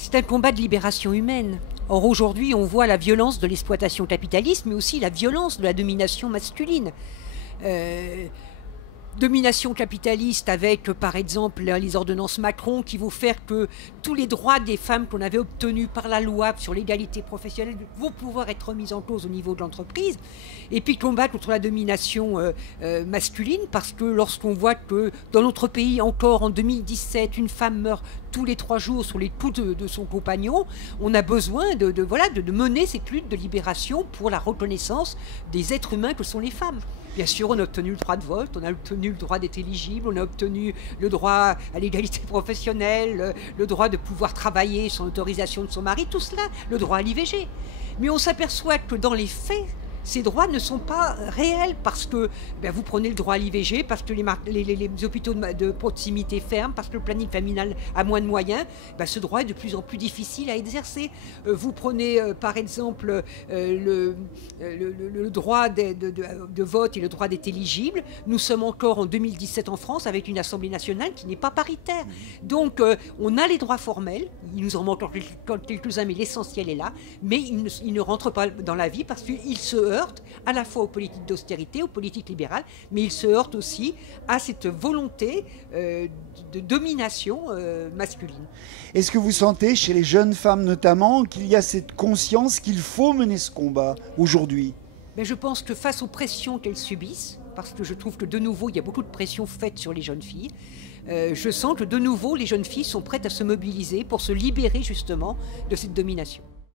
C'est un combat de libération humaine. Or aujourd'hui, on voit la violence de l'exploitation capitaliste, mais aussi la violence de la domination masculine. Domination capitaliste avec, par exemple, les ordonnances Macron qui vont faire que tous les droits des femmes qu'on avait obtenus par la loi sur l'égalité professionnelle vont pouvoir être remis en cause au niveau de l'entreprise. Et puis combattre contre la domination masculine, parce que lorsqu'on voit que dans notre pays, encore en 2017, une femme meurt tous les 3 jours sur les coups de son compagnon, on a besoin de mener cette lutte de libération pour la reconnaissance des êtres humains que sont les femmes. Bien sûr, on a obtenu le droit de vote, on a obtenu le droit d'être éligible, on a obtenu le droit à l'égalité professionnelle, le droit de pouvoir travailler sans autorisation de son mari, tout cela, le droit à l'IVG. Mais on s'aperçoit que dans les faits, ces droits ne sont pas réels parce que vous prenez le droit à l'IVG, parce que les hôpitaux de proximité ferment, parce que le planning familial a moins de moyens, ce droit est de plus en plus difficile à exercer. Vous prenez par exemple le droit de vote et le droit d'être éligible. Nous sommes encore en 2017 en France avec une Assemblée nationale qui n'est pas paritaire. Donc on a les droits formels, il nous en manque encore quelques-uns, mais l'essentiel est là, mais ils ne rentrent pas dans la vie parce qu'ils se heurtent à la fois aux politiques d'austérité, aux politiques libérales, mais il se heurte aussi à cette volonté de domination masculine. Est-ce que vous sentez, chez les jeunes femmes notamment, qu'il y a cette conscience qu'il faut mener ce combat aujourd'hui ? Je pense que face aux pressions qu'elles subissent, parce que je trouve que de nouveau, il y a beaucoup de pressions faites sur les jeunes filles, je sens que de nouveau, les jeunes filles sont prêtes à se mobiliser pour se libérer justement de cette domination.